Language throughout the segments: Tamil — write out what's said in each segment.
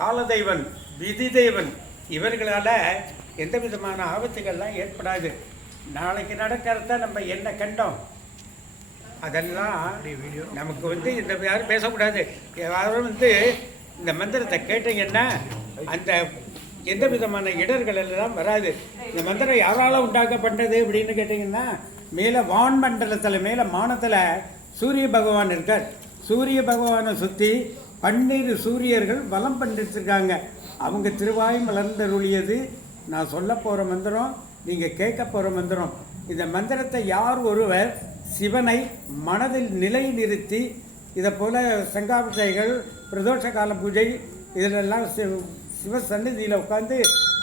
காலதெய்வன் விதி தெய்வன் இவர்களால் எந்த விதமான ஆபத்துகள்லாம் ஏற்படாது. நாளைக்கு நடக்கிறத நம்ம என்ன கண்டோம்? அதெல்லாம் நமக்கு வந்து இந்த யாரும் பேசக்கூடாது. யாரும் வந்து இந்த மந்திரத்தை கேட்டீங்கன்னா அந்த எந்த விதமான இடர்கள் எல்லாம் வராது. இந்த மந்திரம் யாரால உண்டாக்கப்பட்டது அப்படின்னு கேட்டிங்கன்னா மேலே வான்மண்டலத்தில் மேலே மானத்தில் சூரிய பகவான் இருக்கார். சூரிய பகவானை சுற்றி பன்னிரு சூரியர்கள் வலம் பண்ணிட்டுருக்காங்க அவங்க திருவாயும் மலர்ந்தருளியது. நான் சொல்ல போகிற மந்திரம் நீங்கள் கேட்க போகிற மந்திரம். இந்த மந்திரத்தை யார் ஒருவர் சிவனை மனதில் நிலை நிறுத்தி இதை போல் சங்காபிஷைகள் பிரதோஷ கால பூஜை இதிலெல்லாம் சிவ சிவ உட்காந்து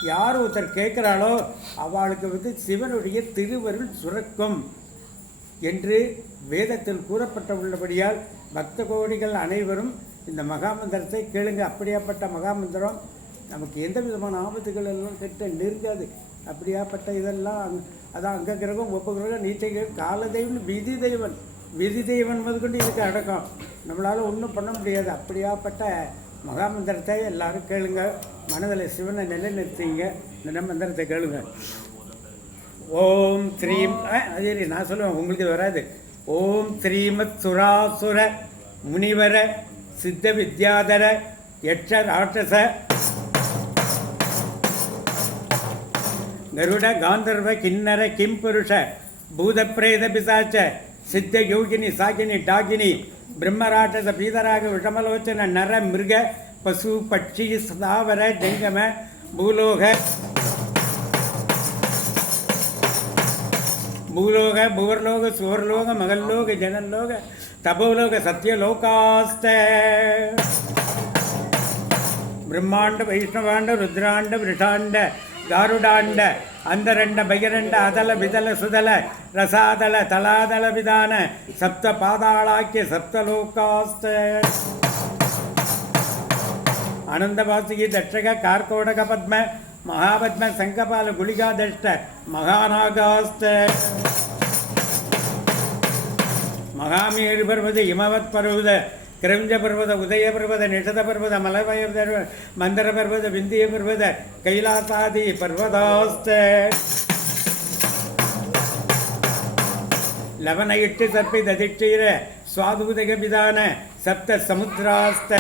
யார் ஒருத்தர் கேட்குறாளோ அவளுக்கு வந்து சிவனுடைய திருவருள் சுரக்கும் என்று வேதத்தில் கூறப்பட்ட உள்ளபடியால் பக்த கோடிகள் அனைவரும் இந்த மகாமந்திரத்தை கேளுங்க. அப்படியாப்பட்ட மகாமந்திரம் நமக்கு எந்த விதமான ஆபத்துகள் எல்லாம் கிட்ட நெருங்காது அப்படியாப்பட்ட இதெல்லாம் அங்க- அதான் அங்க கிரகம் ஒப்ப கிரகம் நீச்சை காலதெய்வம் விதி தெய்வன் விதி தெய்வன் முதற்கொண்டு இதுக்கு அடக்கம். நம்மளால் ஒன்றும் பண்ண முடியாது. அப்படியாப்பட்ட மகாமந்திரத்தை எல்லாரும் கேளுங்க. மனதில் சிவனை நிலைநிறுத்திங்க. இந்த மந்திரத்தை கேளுங்க. ஓம் த்ரீம் அது சரி நான் சொல்லுவேன் உங்களுக்கு வராது. ஓம் ஸ்ரீமத் சுராசுர முனிவர சித்த வித்யாதர யட்ச ராட்சச கருட காந்தர்வ கிண்ணர கிம் புருஷ பூதப்பிரேத பிசாச்ச சித்த யோகினி சாகினி டாகினி பிரம்மராட்சச பீதராக விஷமலோச்சன நர மிருக பசு பட்சி சதாவர ஜங்கம பூலோக பூலோக புவர்லோக சுவர்லோக மகல்லோக ஜனல்லோக தபோலோக சத்யலோகாஸ்த பிரம்மாண்ட வைஷ்ணவாண்ட ருத்ராண்ட விஷாண்ட காருடாண்ட அந்தரண்ட பகிரண்ட அதல விதல சுதல ரசாதல தலாதல விதான சப்த பாதாளாக்கிய சப்தலோகாஸ்த. அனந்தவாசுகி தட்சக கார்கோடக பத்ம மகாபத்ம சங்கபால குளிகாதஷ்ட மகாநாகாஸ்த. மகாமேரு பர்வத இமவத் பர்வத கிரஞ்ச பர்வத உதய பர்வத நிஷத பர்வத மலபய மந்திர பர்வத விந்திய பர்வத கைலாசாதி பர்வதாஸ்த. லவனையிட்டு சற்பி ததிட்சீர சுவாதுதக பிதான சப்த சமுத்திராஸ்த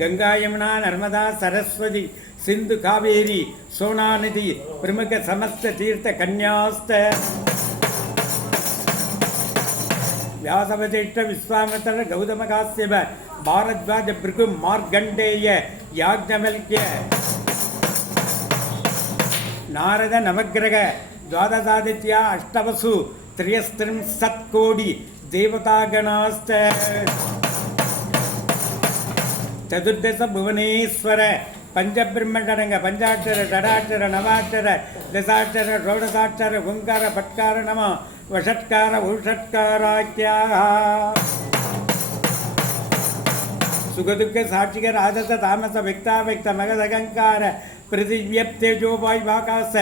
கங்கா யமுனா நர்மதா சரஸ்வதி சிந்து காவேரி சோனா பிரமுக சமஸ்த தீர்த்த கன்யாஸ்த. ತೀರ್ಥ ಕನ್ಯಾಸ್ತ ವ್ಯಾಸವಶಿಷ್ಟ ವಿಶ್ವಾಮಿತ್ರ ಗೌತಮ ಕಾಶ್ಯಪ ಭಾರದ್ವಾಜ ಭೃಗು ಮಾರ್ಗಂಡೇಯ ಯಾಜ್ಞವಲ್ಕ್ಯ ನಾರದ ನವಗ್ರಹ ದ್ವಾದಶಾದಿತ್ಯ ಅಷ್ಟವಸು ತ್ರಿಯಸ್ತ್ರಿಂಸತ್ಕೋಡಿ ದೇವತಾಗಣಾಶ್ಚ ಚತುರ್ದಶ ಭುವನೇಶ್ವರ ಪಂಚಬ್ರಹ್ಮಣರಂಗ ಪಂಚಾಕ್ಷರ ಷಡಾಕ್ಷರ ನವಾಕ್ಷರ ದಶಾಕ್ಷರ ಷೋಡಶಾಕ್ಷರ ಓಂಕಾರ ಪಟ್ಕಾರ வஷட்கார உஷட்காராக்கியாக சுகதுக்க சாட்சிக ராஜச தாமச விக்தாவிக்த மகதகங்கார பிரதிஜப்தேஜோபாய் வாகாச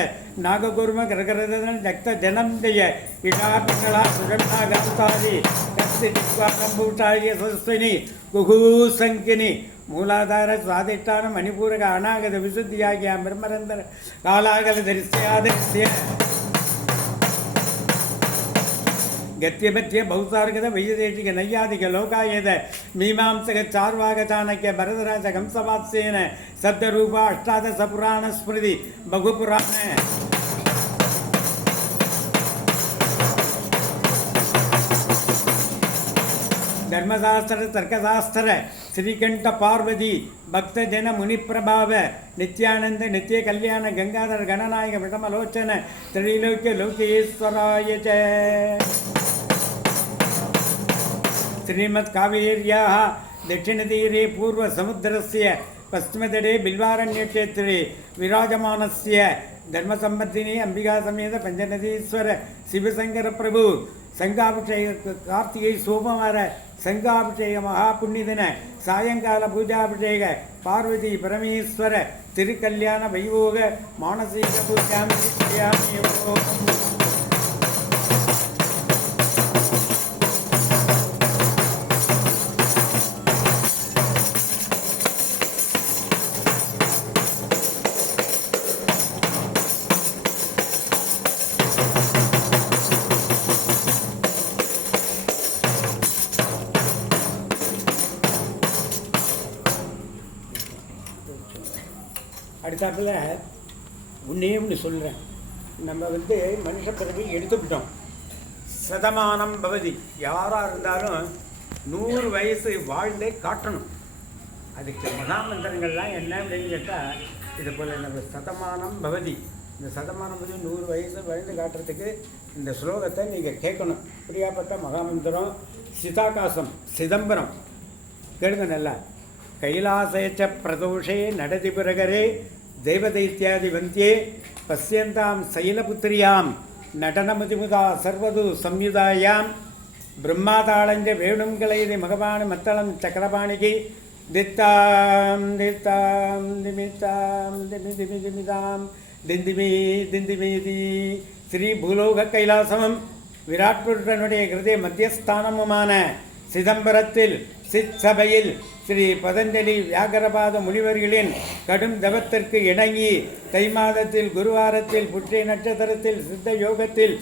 நாககுரும கிரகரதன் ஜக்த ஜனம் ஜெய இடாபிகளா சுகண்டா கந்தாதி கஸ்தி டிக்வாரம்பூட்டாய சஸ்வினி குகூசங்கினி மூலாதார சுவாதிஷ்டான மணிபூரக அநாகத விசுத்தியாகிய பிரம்மரந்தர் காலாகல தரிசியாதரிசிய ಗತ್ಯಭತ್ಯ ಬಹುಸಾರ್ಗದ ವೈದೇಶಿಕ ನೈಯಾದಿಕ ಲೋಕಾಯದ ಮೀಮಾಂಸಕ ಚಾರ್ವಾಕ ಚಾಣಕ್ಯ ಭರತರಾಜ ಕಂಸವಾತ್ಸೇನ ಸದ್ಯರೂಪ ಅಷ್ಟಾದಶ ಪುರಾಣ ಸ್ಮೃತಿ ಬಹುಪುರಾಣ ಧರ್ಮಶಾಸ್ತ್ರ ತರ್ಕಶಾಸ್ತ್ರ ಶ್ರೀಕಂಠ ಪಾರ್ವತಿ ಭಕ್ತ ಜನ ಮುನಿಪ್ರಭಾವ ನಿತ್ಯಾನಂದ ನಿತ್ಯ ಕಲ್ಯಾಣ ಗಂಗಾಧರ ಗಣನಾಯಕ ವಿಷಮಲೋಚನ ತ್ರೈಲೋಕ್ಯ ಲೋಕೇಶ್ವರಾಯ ಚ श्रीमत्कावेर्याः दक्षिणतीरे पूर्वसमुद्रस्य पश्चिमतटे बिल्वारण्यक्षेत्रे विराजमानस्य धर्मसम्बन्धिनी अम्बिकासमेत पञ्चनदीश्वर शिवशङ्करप्रभु சங்காபிஷேக கார்த்திகை சோமவார சங்காபிஷேக மகாபுண்ணிதன சாயங்கால பூஜாபிஷேக பார்வதி பரமேஸ்வர திருக்கல்யாண வைபோக மானசீக பூஜாம் அடுத்தாப்பில் ஒன்றே ஒன்று சொல்கிறேன் நம்ம வந்து மனுஷ பிறவி எடுத்துக்கிட்டோம். சதமானம் பவதி. யாராக இருந்தாலும் நூறு வயசு வாழ்ந்தே காட்டணும். அதுக்கு மகாமந்திரங்கள்லாம் என்ன அப்படின்னு கேட்டால் இது போல் நம்ம சதமானம் பவதி. இந்த சதமானம் பவதி நூறு வயசு வாழ்ந்து காட்டுறதுக்கு இந்த ஸ்லோகத்தை நீங்கள் கேட்கணும். பிரியாப்பட்ட மகாமந்திரம் சிதாகாசம் சிதம்பரம். கேளுங்க நல்லா. கைலாசேச்ச பிரதோஷே நடதி பிறகரே தெய்வதைத்யாதி வந்தியே பசியந்தாம் சைலபுத்திரியாம் நடனமதிமுதா சர்வது சம்யுதாயாம் பிரம்மாதாளஞ்ச வேணுங்களைதி மகவானு மத்தளம் சக்கரபாணிகி தித்தாம் தித்தாம் திமித்தாம் திமி திமி திமிதாம் திந்திமி திந்திமீதி ஸ்ரீ பூலோக கைலாசமும் விராட் புருஷனுடைய கிருதய மத்தியஸ்தானமுமான சிதம்பரத்தில் சித் சபையில் ஸ்ரீ பதஞ்சலி வியாகரபாத முனிவர்களின் கடும் தவத்திற்கு இணங்கி தை மாதத்தில் குருவாரத்தில் புற்றிய நட்சத்திரத்தில் சித்த யோகத்தில்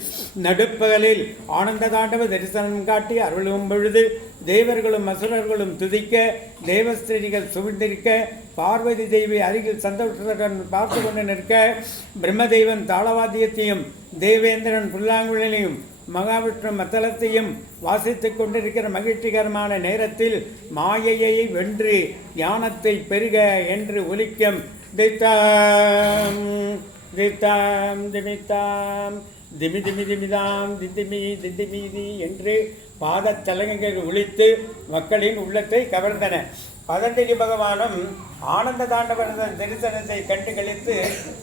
நடுப்பகலில் ஆனந்த தாண்டவ தரிசனம் காட்டி அருளும் பொழுது தேவர்களும் அசுரர்களும் துதிக்க தேவஸ்திரிகள் சுவிந்திருக்க பார்வதி தேவி அருகில் சந்தோஷத்துடன் பார்த்து கொண்டு நிற்க பிரம்மதெய்வன் தாளவாத்தியத்தையும் தேவேந்திரன் புல்லாங்குழலையும் மகாவிஷ்ணு மத்தளத்தையும் வாசித்து கொண்டிருக்கிற மகிழ்ச்சிகரமான நேரத்தில் மாயையை வென்று ஞானத்தை பெருக என்று ஒலிக்கும். தித்தாம் தித்தாம் திமித்தாம் திமி திமி திமிதாம் திதிமி திதிமிதி என்று பாதச்சலகைகள் ஒழித்து மக்களின் உள்ளத்தை கவர்ந்தன. பதஞ்சலி பகவானும் ஆனந்த தாண்டவரதன் தரிசனத்தை கண்டு கழித்து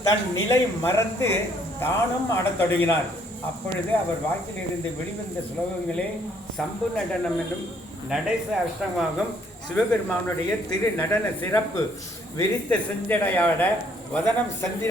தன் நிலை மறந்து தானும் ஆடத் தொடங்கினார் அப்பொழுது அவர் வாக்கிலிருந்து வெளிவந்த சுலோகங்களே சம்பு நடனம் என்றும் நடேச அஷ்டமாகும். சிவபெருமானுடைய திரு நடன சிறப்பு விரித்த செஞ்சடையாட வதனம் சந்தி